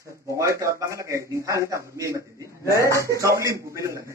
Pokoknya kalau banget kayak gini hal kita bermain mati ini. Coklim gue bilang lagi.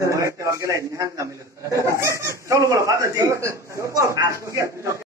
Pokoknya kalau kita ini hal ngambil. Kalau mau apa tadi?